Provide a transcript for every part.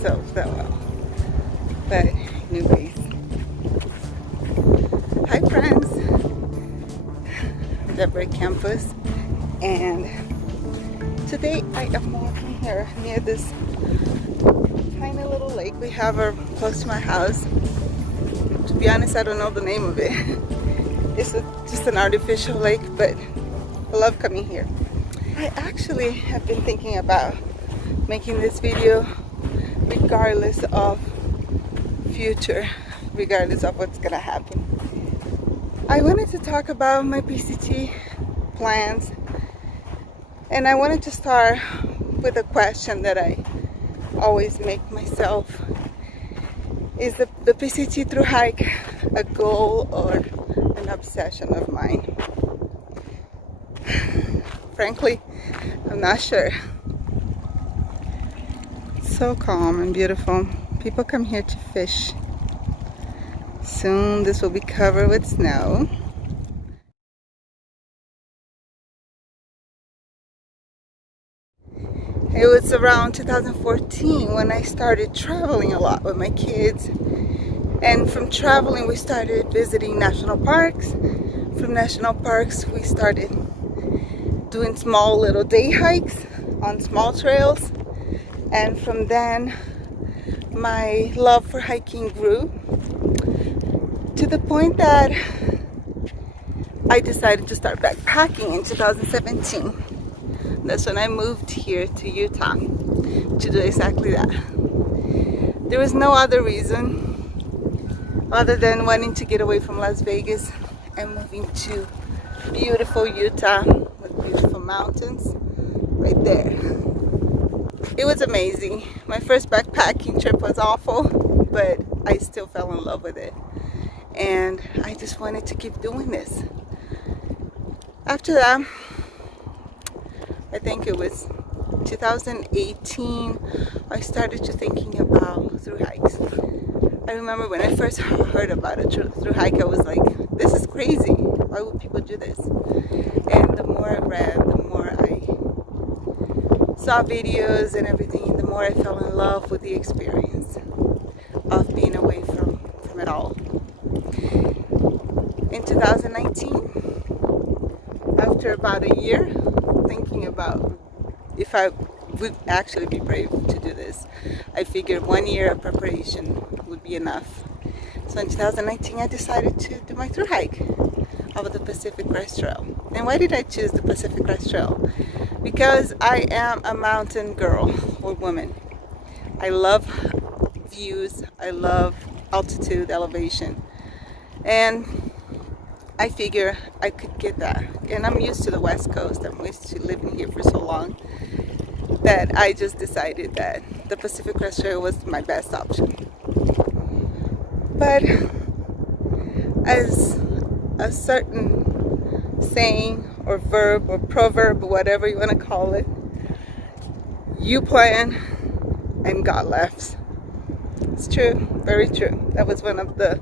myself that well. But anyways, hi friends, Deborah Campus, and today I am walking here near this tiny little lake we have close to my house. To be honest, I don't know the name of it. It's just an artificial lake, but I love coming here. I actually have been thinking about making this video regardless of future, regardless of what's gonna happen. I wanted to talk about my PCT plans, and I wanted to start with a question that I always make myself. Is the PCT thru-hike a goal or an obsession of mine? Frankly, I'm not sure. So calm and beautiful. People come here to fish. Soon this will be covered with snow. It was around 2014 when I started traveling a lot with my kids. And from traveling, we started visiting national parks. From national parks, we started doing small little day hikes on small trails. And from then, my love for hiking grew to the point that I decided to start backpacking in 2017. That's when I moved here to Utah to do exactly that. There was no other reason other than wanting to get away from Las Vegas and moving to beautiful Utah with beautiful mountains right there. It was amazing. My first backpacking trip was awful, but I still fell in love with it. And I just wanted to keep doing this. After that, I think it was 2018, I started to thinking about through hikes. I remember when I first heard about a through hike, I was like, this is crazy. Why would people do this? And the more I read, the more I saw videos and everything, the more I fell in love with the experience of being away from it all. In 2019, after about a year, thinking about if I would actually be brave to do this, I figured 1 year of preparation would be enough. So in 2019 I decided to do my thru hike of the Pacific Crest Trail. And why did I choose the Pacific Crest Trail? Because I am a mountain girl or woman. I love views, I love altitude, elevation, and I figure I could get that. And I'm used to the West Coast. I'm used to living here for so long that I just decided that the Pacific Crest Trail was my best option. But as a certain saying or verb or proverb, whatever you want to call it, you plan and God laughs. It's true, very true. That was one of the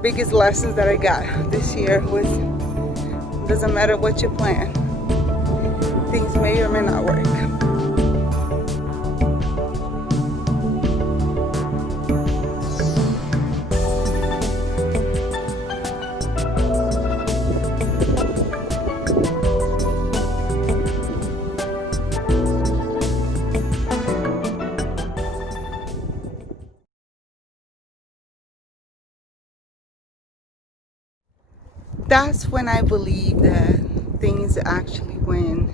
biggest lessons that I got this year was, doesn't matter what you plan, things may or may not work. That's when I believe that things actually went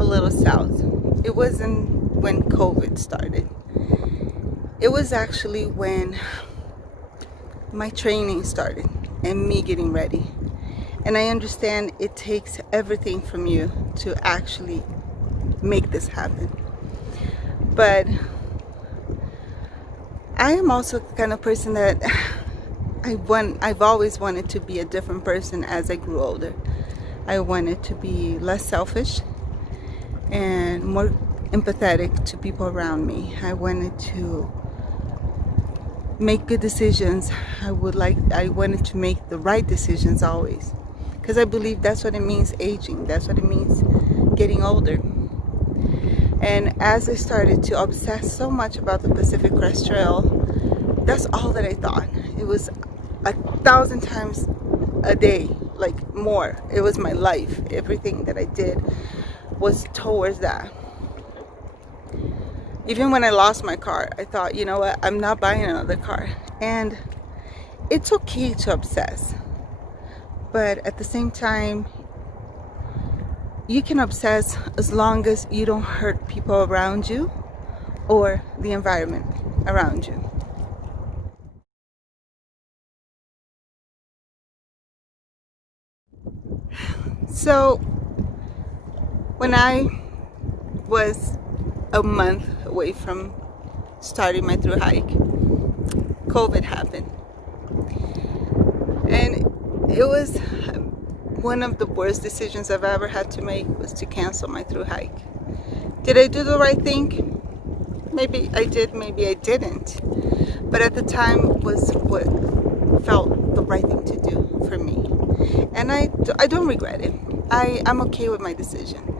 a little south. It wasn't when COVID started. It was actually when my training started and me getting ready. And I understand it takes everything from you to actually make this happen. But I am also the kind of person that I've always wanted to be a different person as I grew older. I wanted to be less selfish and more empathetic to people around me. I wanted to make good decisions. I wanted to make the right decisions always, because I believe that's what it means aging. That's what it means getting older. And as I started to obsess so much about the Pacific Crest Trail, that's all that I thought. It was 1,000 times a day, like more. It was my life. Everything that I did was towards that. Even when I lost my car, I thought, you know what, I'm not buying another car. And it's okay to obsess, but at the same time, you can obsess as long as you don't hurt people around you or the environment around you. So when I was a month away from starting my through hike, COVID happened. And it was one of the worst decisions I've ever had to make, was to cancel my through hike. Did I do the right thing? Maybe I did, maybe I didn't. But at the time was what felt the right thing to do for me. And I don't regret it. I'm okay with my decision.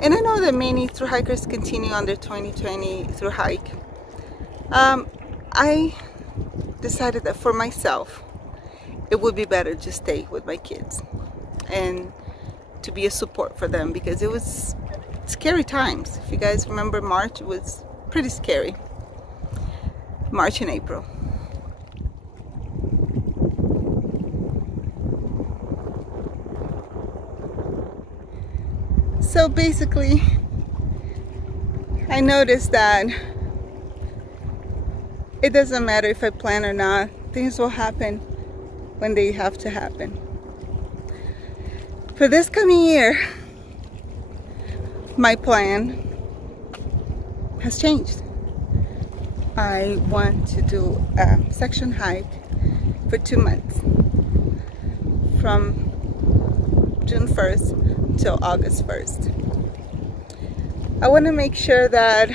And I know that many through hikers continue on their 2020 through hike. I decided that for myself, it would be better to stay with my kids and to be a support for them, because it was scary times. If you guys remember, March was pretty scary. March and April. So basically, I noticed that it doesn't matter if I plan or not. Things will happen when they have to happen. For this coming year, my plan has changed. I want to do a section hike for 2 months, from June 1st till August 1st. I want to make sure that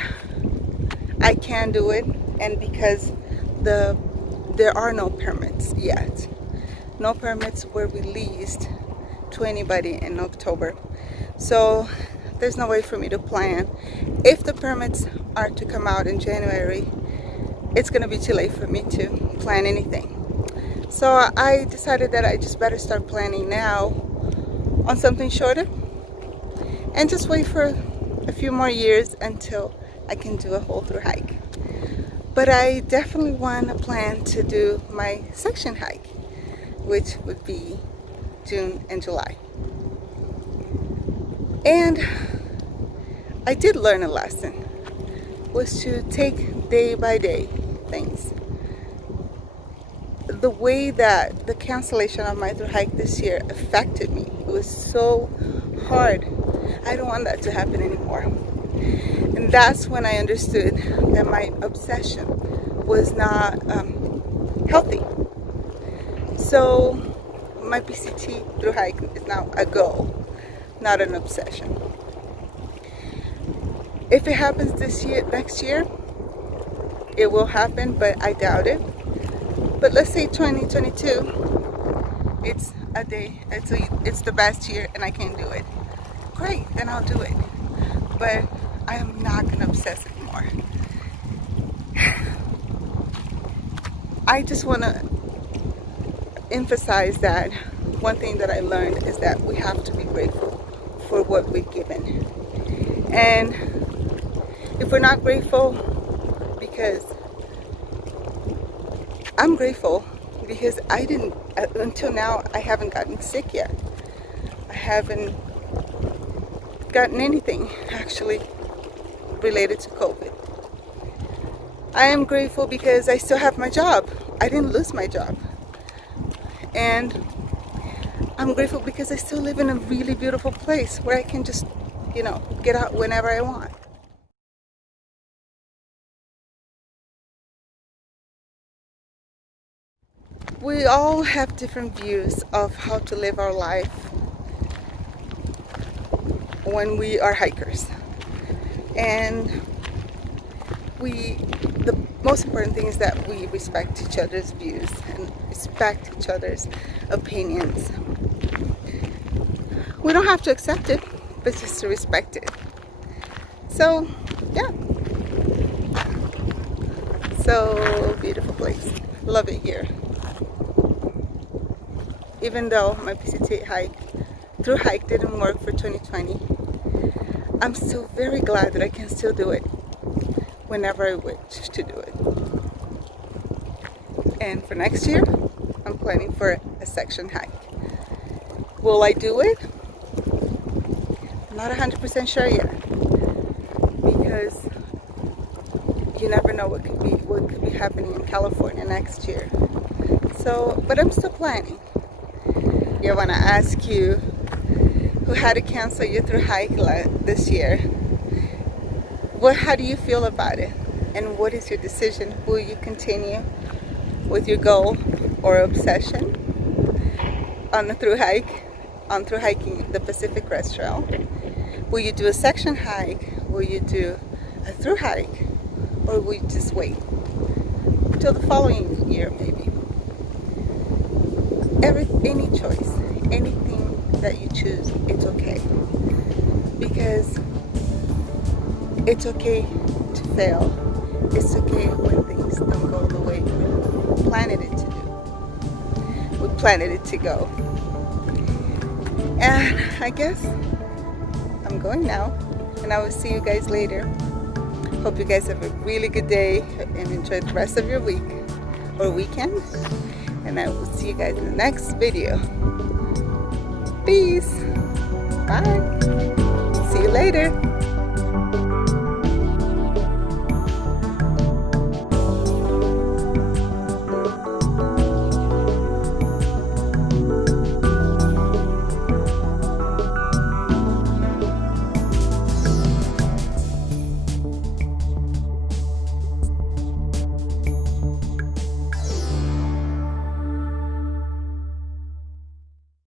I can do it, and because there are no permits yet. No permits were released to anybody in October. So there's no way for me to plan. If the permits are to come out in January, it's gonna be too late for me to plan anything. So I decided that I just better start planning now on something shorter and just wait for a few more years until I can do a whole through hike. But I definitely want to plan to do my section hike, which would be June and July. And I did learn a lesson, was to take day by day things. The way that the cancellation of my through hike this year affected me, it was so hard. I don't want that to happen anymore. And that's when I understood that my obsession was not healthy. So my PCT through-hike is now a goal, not an obsession. If it happens this year, next year, it will happen, but I doubt it. But let's say 2022, it's the best year and I can do it. Great, then I'll do it. But I am not going to obsess anymore. I just want to emphasize that one thing that I learned is that we have to be grateful for what we're given. And if we're not grateful, because I'm grateful because until now, I haven't gotten sick yet. I haven't gotten anything actually related to COVID. I am grateful because I still have my job. I didn't lose my job. And I'm grateful because I still live in a really beautiful place where I can just, get out whenever I want. We all have different views of how to live our life when we are hikers. And the most important thing is that we respect each other's views and respect each other's opinions. We don't have to accept it, but just to respect it. So yeah, so beautiful place. Love it here. Even though my PCT hike, thru-hike didn't work for 2020, I'm still very glad that I can still do it whenever I wish to do it. And for next year, I'm planning for a section hike. Will I do it? I'm not 100% sure yet, because you never know what could be happening in California next year. So, but I'm still planning. I want to ask you who had to cancel your thru-hike this year. How do you feel about it? And what is your decision? Will you continue with your goal or obsession on the thru-hike, on thru-hiking the Pacific Crest Trail? Will you do a section hike? Will you do a thru-hike? Or will you just wait till the following year maybe? Any choice, anything that you choose, it's okay. Because it's okay to fail. It's okay when things don't go the way we planned it to do. We planned it to go. And I guess I'm going now. And I will see you guys later. Hope you guys have a really good day and enjoy the rest of your week or weekend. And I will see you guys in the next video. Peace. Bye. See you later.